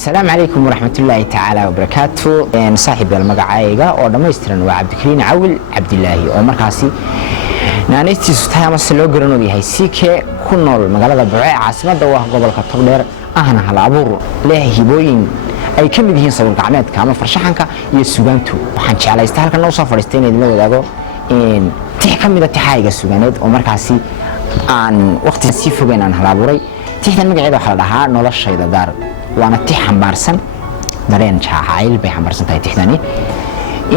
السلام عليكم ورحمة الله تعالى وبركاته. صاحب المقعايقة ودميسترن وعبدكرين عول عبد الله ومركاسي نانيستي ستايا مسلو قرنو بيهاي سيكي كنول مقالة برعي عاصمة دواه قبل كتغدير أهنا هالعبور ليه هيبوين أي كم يدهين صور قعمات كامل فرشحانك يسوغانتو وحانش على يستحالك نوصف فرستين يدمو داقو إن تحكم إذا تحايق السوغانات ومركاسي عن وقت نسيفو بين عن هالعبوري تحدى المقعيدة وحلالها نولش شايدة دار وانا تحمبارسن dareen jacayl bay xambaarsan tahay tixdani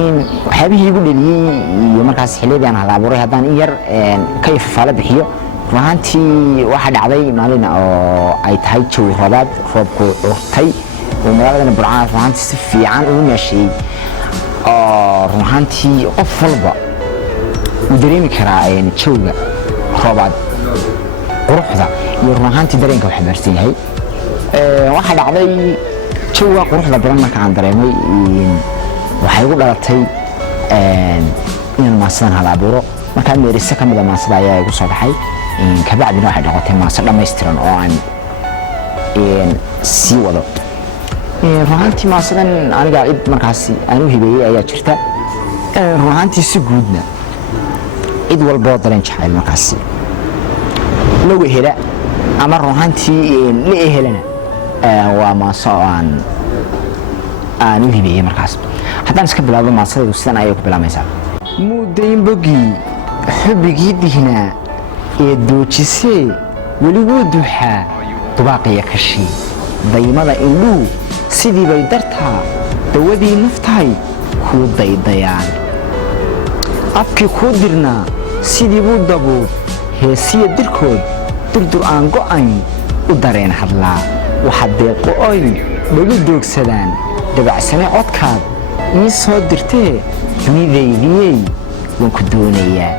in waxaabihii igu dhaliyay iyo markaas xilliga aan halaaburay hadaan in yar ka ifafaala bixiyo ruuxantii waxa dhacday maalin oo ay tahay jawi roobaad roobku urtay oo magaalada Burcaan ruuxantii si fiican u meeshay oo ruuxantii qof walba uu dareemi karaa jawiga roobaad quruxda iyo ruuxantii dareenka wax xambaarsan yahay waxa dhacday jawiga quruxda badan marka aan dareemay waxay ugu dhalatay in maasan halaaburo marka meerisa kamid ah maasada ayaa igu soo baxay ka bacdina waxay noqotay maasad dhameystiran oo aan si wado ruuxantii maasadan aniga cid markaasi aan u hibeeyay ayaa jirta ruuxantii si guudna cid walba dareen jacayl markaasi lagu hela ama ruuxantii la ehelana waa maaso aan u hibeeyay markaas haddaan iska bilaabo maasada sidan ayay ku bilaamaysaa muudayn bogi xubigii dihnaa ee doojisee weli wuu duuxaa dubaaqiya kashi daymada indhuhu sidii bay dartaa dawadii naftahay kuu daydayaan afkii kuu dirnaa sidii buu dabuub heesiya dirkood durdur aan go'ayn u dareen hadlaa waxaad deeqo oy dhagu doogsadaan dabacsame codkaad ii soo dirtee dunidaydiyey waan ku doonayaa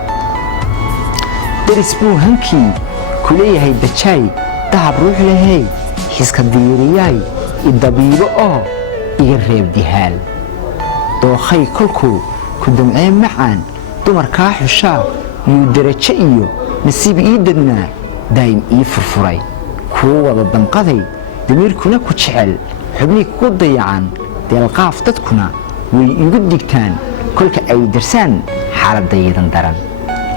daris buu hankii ku leeyahay dajaay dahab ruux lehey xiska diiriyaay idabiibo oo iga reeb dihaal dookhay kolkuu ku damcee macaan dumarkaa xushaa yuu darajo iyo nasiib ii dadnaa daa'im ii furfuray kuu wada damqaday damiirkuna ku jecel xubnii ku dayacan deelqaaf dadkuna way igu digtaan kolka ay darsaan xaaladaydan daran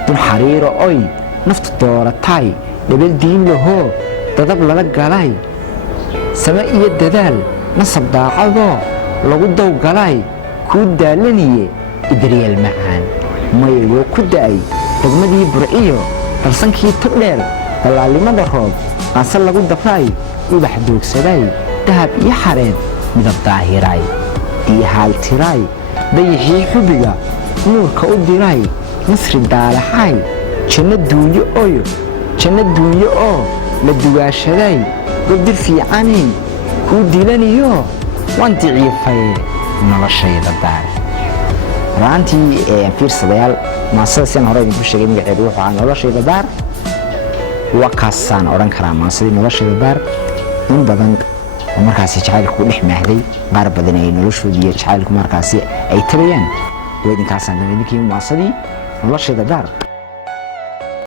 dun xariiro oy naftu doorataay dhabal diin lahoo dadab lala galay sama iyo dadaal nasab daacadoo lagu dawgalay kuu daalaniye idaryeel macaan mayagoo ku da'ay degmadii burciyo dalsankii togdheer dalaalimada roob qaase lagu dabraay ubax doogsaday dahab iyo xareed midab daahiray diihaal tiray dayixii xubiga nuurka u diray nasri daalaxay janno duunyo oo la dugaashaday gobdir fiicanayn kuu dilaniyo waan diciifaye noloshayda daar raantii fiirsadayaal maasada sidan hore idinku sheegay magaceedu wuxuu ahaa noloshayda daar wakaasaan odhan karaa maasadii noloshayda daar in badan oo markaasi jacaylku dhex maahday qaar badan ay noloshoodii iyo jacaylku markaasi ay tabayaan weedinkaasaan dambeeyay maasadii noloshayda daar